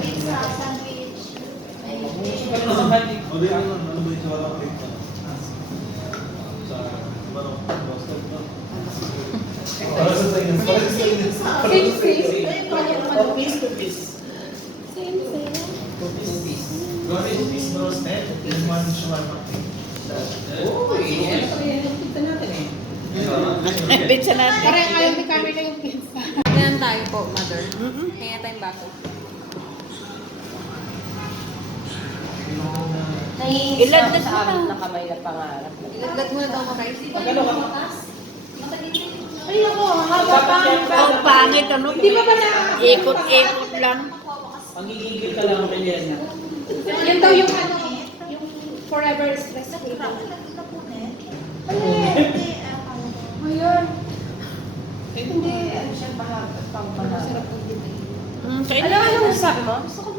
Pizza, sandwich. Ano ba yung sa walang plate na? Sa manok, roasted na. Para sa tayo. Para sa tayo. Piece to piece. Same. One piece roasted, and one shawarma. Pizza natin. Parang ayaw ni Camila yung pizza. Ganyan tayo po, mother. Kaya tayong bato. Ilagdag sa mo amin na. na kamay na pangarap. Ilagdag mo na daw kamay. Ay, ako, haba pa. Oh, pangit ano? Di ba ba na? Ikot-ikot lang. Pangigigil ka lang kay Lena. Yan daw yung ano, yung forever stress free. Ayun. Hindi, ano siya, bahag. Pang-pangarap. Kainin Alam mo na. ano sabi mo? Gusto ko